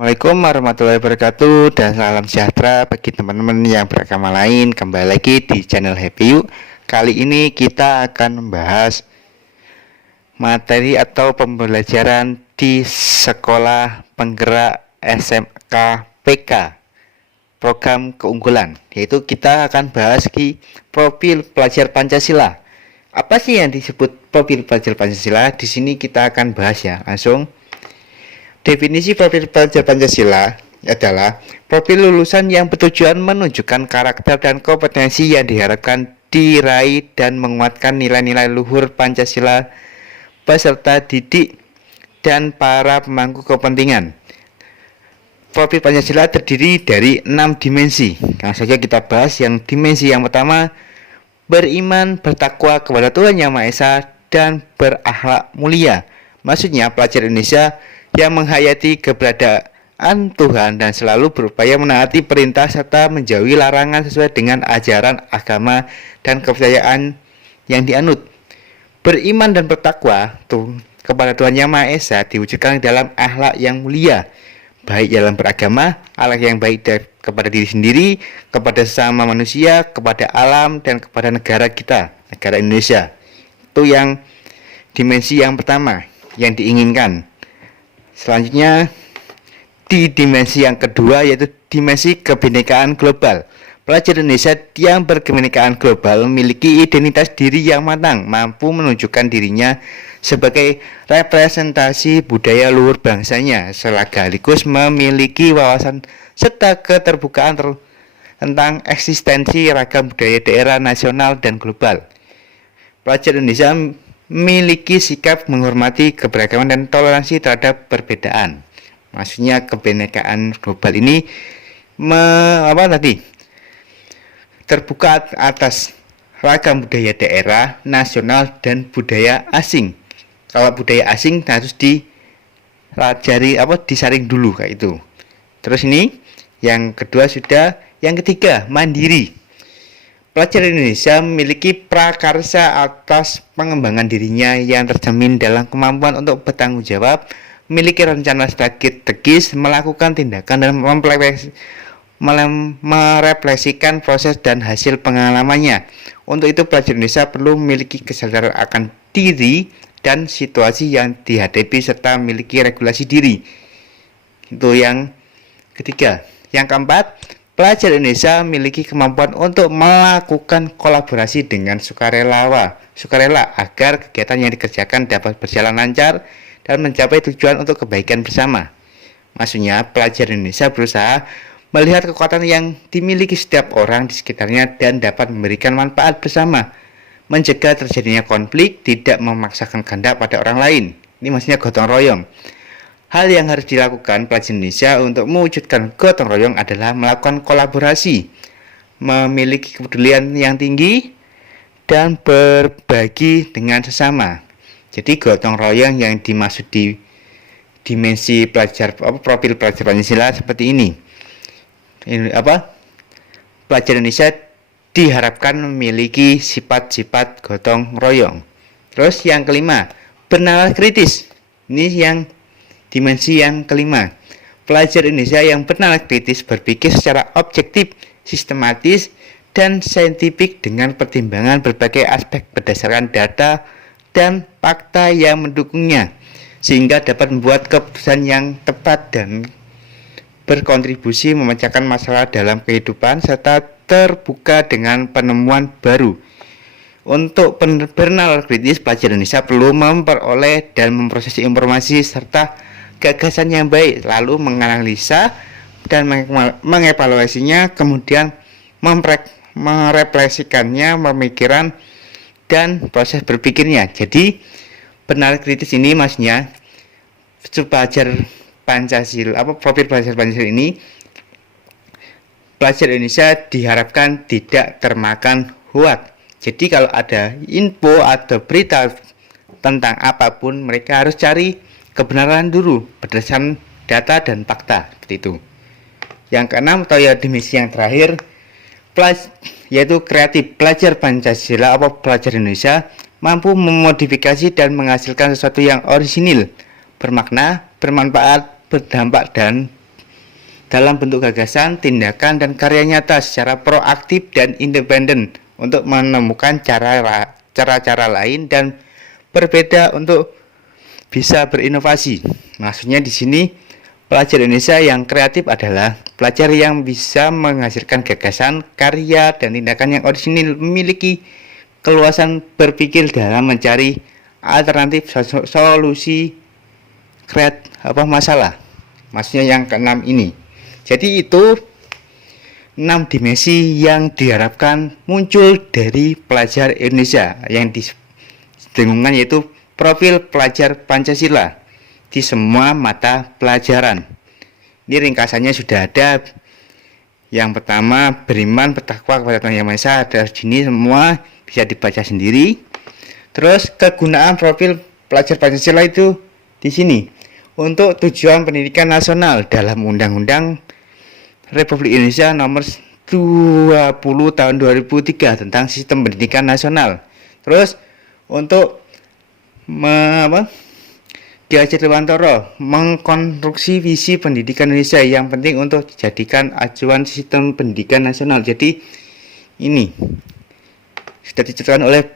Assalamualaikum warahmatullahi wabarakatuh dan salam sejahtera bagi teman-teman yang beragama lain. Kembali lagi di channel Happy You. Kali ini kita akan membahas materi atau pembelajaran di Sekolah Penggerak SMK PK Program Keunggulan, yaitu kita akan bahas di profil pelajar Pancasila. Apa sih yang disebut profil pelajar Pancasila? Di sini kita akan bahas ya, langsung. Definisi profil pelajar Pancasila adalah profil lulusan yang bertujuan menunjukkan karakter dan kompetensi yang diharapkan diraih dan menguatkan nilai-nilai luhur Pancasila peserta didik dan para pemangku kepentingan. Profil Pancasila terdiri dari 6 dimensi. Langsung saja kita bahas yang dimensi yang pertama, beriman, bertakwa kepada Tuhan Yang Maha Esa dan berakhlak mulia. Maksudnya pelajar Indonesia yang menghayati keberadaan Tuhan dan selalu berupaya menaati perintah serta menjauhi larangan sesuai dengan ajaran agama dan kepercayaan yang dianut. Beriman dan bertakwa kepada Tuhan Yang Maha Esa diwujudkan dalam akhlak yang mulia, baik dalam beragama, akhlak yang baik kepada diri sendiri, kepada sesama manusia, kepada alam, dan kepada negara kita, negara Indonesia. Itu yang dimensi yang pertama yang diinginkan. Selanjutnya di dimensi yang kedua, yaitu dimensi kebinekaan global. Pelajar Indonesia yang berkebinekaan global memiliki identitas diri yang matang, mampu menunjukkan dirinya sebagai representasi budaya luhur bangsanya, sekaligus memiliki wawasan serta keterbukaan tentang eksistensi ragam budaya daerah nasional dan global. Pelajar Indonesia memiliki sikap menghormati keberagaman dan toleransi terhadap perbedaan. Maksudnya kebinekaan global ini terbuka atas ragam budaya daerah, nasional, dan budaya asing. Kalau budaya asing harus disaring dulu kayak itu. Terus ini yang kedua sudah, yang ketiga mandiri. Pelajar Indonesia memiliki prakarsa atas pengembangan dirinya yang tercermin dalam kemampuan untuk bertanggung jawab, memiliki rencana strategis, melakukan tindakan dan merefleksikan proses dan hasil pengalamannya. Untuk itu pelajar Indonesia perlu memiliki kesadaran akan diri dan situasi yang dihadapi serta memiliki regulasi diri. Itu yang ketiga. Yang keempat, pelajar Indonesia memiliki kemampuan untuk melakukan kolaborasi dengan sukarela agar kegiatan yang dikerjakan dapat berjalan lancar dan mencapai tujuan untuk kebaikan bersama. Maksudnya pelajar Indonesia berusaha melihat kekuatan yang dimiliki setiap orang di sekitarnya dan dapat memberikan manfaat bersama, mencegah terjadinya konflik, tidak memaksakan kehendak pada orang lain. Ini maksudnya gotong royong. Hal yang harus dilakukan pelajar Indonesia untuk mewujudkan gotong royong adalah melakukan kolaborasi, memiliki kepedulian yang tinggi, dan berbagi dengan sesama. Jadi gotong royong yang dimaksud di dimensi profil pelajar Pancasila seperti ini. Pelajar Indonesia diharapkan memiliki sifat-sifat gotong royong. Terus yang kelima, bernalar kritis. Ini yang dimensi yang kelima. Pelajar Indonesia yang bernalar kritis berpikir secara objektif, sistematis, dan saintifik dengan pertimbangan berbagai aspek berdasarkan data dan fakta yang mendukungnya, sehingga dapat membuat keputusan yang tepat dan berkontribusi memecahkan masalah dalam kehidupan serta terbuka dengan penemuan baru. Untuk bernalar kritis, pelajar Indonesia perlu memperoleh dan memproses informasi serta gagasan yang baik, lalu menganalisa dan mengevaluasinya, kemudian merefleksikannya, pemikiran dan proses berpikirnya. Jadi bernalar kritis ini maksudnya pelajar Pancasila, profil pelajar Pancasila ini, pelajar Indonesia diharapkan tidak termakan hoak. Jadi kalau ada info atau berita tentang apapun, mereka harus cari kebenaran dulu berdasarkan data dan fakta, seperti itu. Yang keenam atau ya dimensi yang terakhir, yaitu kreatif. Pelajar Pancasila pelajar Indonesia mampu memodifikasi dan menghasilkan sesuatu yang orisinil, bermakna, bermanfaat, berdampak, dan dalam bentuk gagasan, tindakan, dan karya nyata secara proaktif dan independen untuk menemukan cara-cara lain dan berbeda untuk bisa berinovasi. Maksudnya di sini pelajar Indonesia yang kreatif adalah pelajar yang bisa menghasilkan gagasan, karya, dan tindakan yang orisinil, memiliki keluasan berpikir dalam mencari alternatif solusi masalah. Maksudnya yang keenam ini. Jadi itu 6 dimensi yang diharapkan muncul dari pelajar Indonesia yang didengungkan, yaitu profil pelajar Pancasila di semua mata pelajaran. Ini ringkasannya sudah ada. Yang pertama, beriman bertakwa kepada Tuhan Yang Maha Esa. Ada sini semua bisa dibaca sendiri. Terus kegunaan profil pelajar Pancasila itu di sini untuk tujuan pendidikan nasional dalam Undang-Undang Republik Indonesia Nomor 20 Tahun 2003 tentang Sistem Pendidikan Nasional. Terus untuk Ki Hajar Dewantara mengkonstruksi visi pendidikan Indonesia yang penting untuk dijadikan acuan sistem pendidikan nasional. Jadi ini sudah diceritakan oleh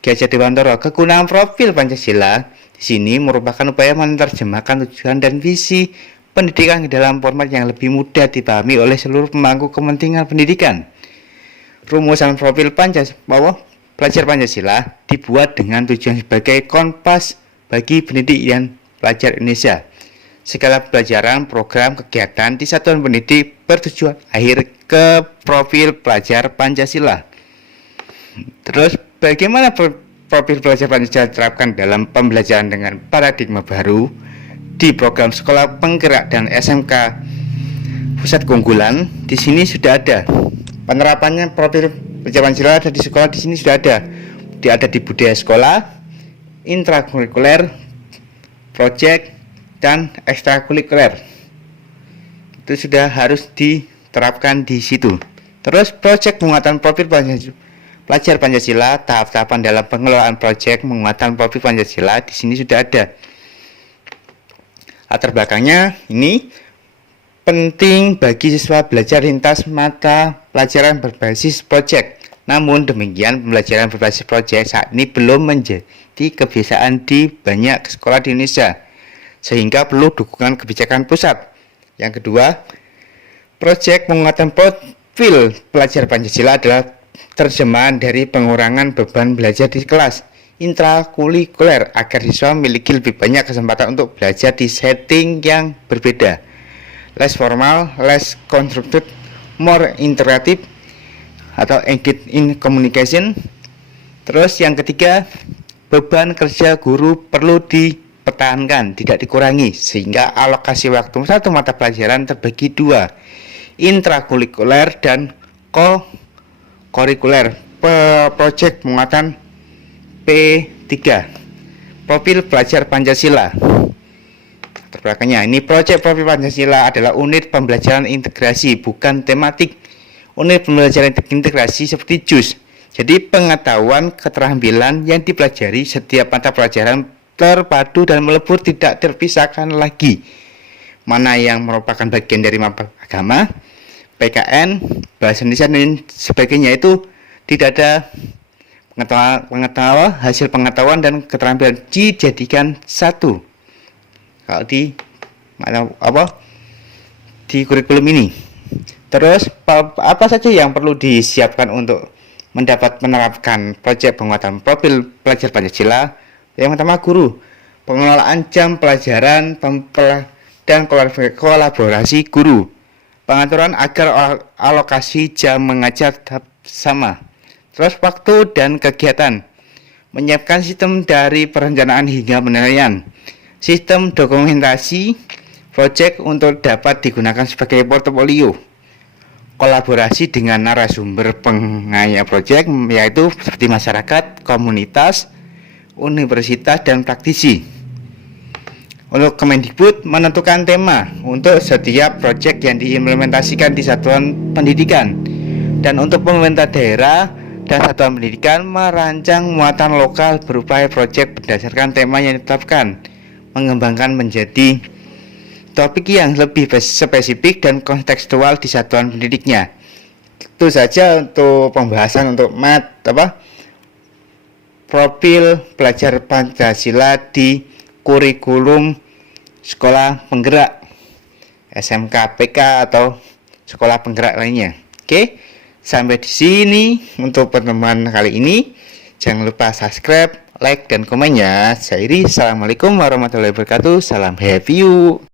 Ki Hajar Dewantara. Kegunaan profil Pancasila di sini merupakan upaya menerjemahkan tujuan dan visi pendidikan ke dalam format yang lebih mudah dipahami oleh seluruh pemangku kepentingan pendidikan. Rumusan profil pelajar Pancasila dibuat dengan tujuan sebagai kompas bagi pendidik dan pelajar Indonesia. Segala pelajaran, program, kegiatan di satuan pendidik bertujuan akhir ke profil pelajar Pancasila. Terus bagaimana profil pelajar Pancasila diterapkan dalam pembelajaran dengan paradigma baru di program sekolah penggerak dan SMK pusat keunggulan? Di sini sudah ada penerapannya profil pelajar Pancasila ada di sekolah. Di sini sudah ada. Ada di budaya sekolah, intrakurikuler, project, dan ekstrakurikuler. Itu sudah harus diterapkan di situ. Terus project penguatan profil pelajar Pancasila, tahap-tahapan dalam pengelolaan project penguatan profil Pancasila di sini sudah ada. Latar belakangnya ini penting bagi siswa belajar lintas mata pelajaran berbasis project. Namun demikian, pembelajaran berbasis project saat ini belum menjadi kebiasaan di banyak sekolah di Indonesia, sehingga perlu dukungan kebijakan pusat. Yang kedua, project penguatan profil pelajar Pancasila adalah terjemahan dari pengurangan beban belajar di kelas intrakurikuler agar siswa memiliki lebih banyak kesempatan untuk belajar di setting yang berbeda, less formal, less constructed, more interactive atau engage in communication. Terus yang ketiga, beban kerja guru perlu dipertahankan, tidak dikurangi, sehingga alokasi waktu satu mata pelajaran terbagi dua, intrakurikuler dan co-kurikuler. Project penguatan P3 profil pelajar Pancasila. Terbelakangnya ini project profil Pancasila adalah unit pembelajaran integrasi, bukan tematik. Unit pembelajaran integrasi seperti JUS. Jadi pengetahuan keterampilan yang dipelajari setiap mata pelajaran terpadu dan melebur, tidak terpisahkan lagi. Mana yang merupakan bagian dari mapel agama, PKN, bahasa Indonesia dan sebagainya, itu tidak ada pengetahuan, hasil pengetahuan dan keterampilan dijadikan satu. Kalau di kurikulum ini. Terus apa saja yang perlu disiapkan untuk mendapat menerapkan proyek penguatan profil pelajar Pancasila? Yang pertama, guru, pengelolaan jam pelajaran dan kolaborasi guru, pengaturan agar alokasi jam mengajar tetap sama. Terus waktu dan kegiatan, menyiapkan sistem dari perencanaan hingga penilaian, sistem dokumentasi proyek untuk dapat digunakan sebagai portofolio, kolaborasi dengan narasumber pengayah proyek yaitu seperti masyarakat, komunitas, universitas, dan praktisi. Untuk Kemendikbud menentukan tema untuk setiap proyek yang diimplementasikan di satuan pendidikan, dan untuk pemerintah daerah dan satuan pendidikan merancang muatan lokal berupa proyek berdasarkan tema yang ditetapkan, mengembangkan menjadi topik yang lebih spesifik dan kontekstual di satuan pendidiknya. Itu saja untuk pembahasan untuk profil pelajar Pancasila di kurikulum sekolah penggerak SMK PK atau sekolah penggerak lainnya. Oke, sampai di sini untuk pertemuan kali ini. Jangan lupa subscribe, like, dan komen ya. Saya Iri, assalamualaikum warahmatullahi wabarakatuh. Salam happy you.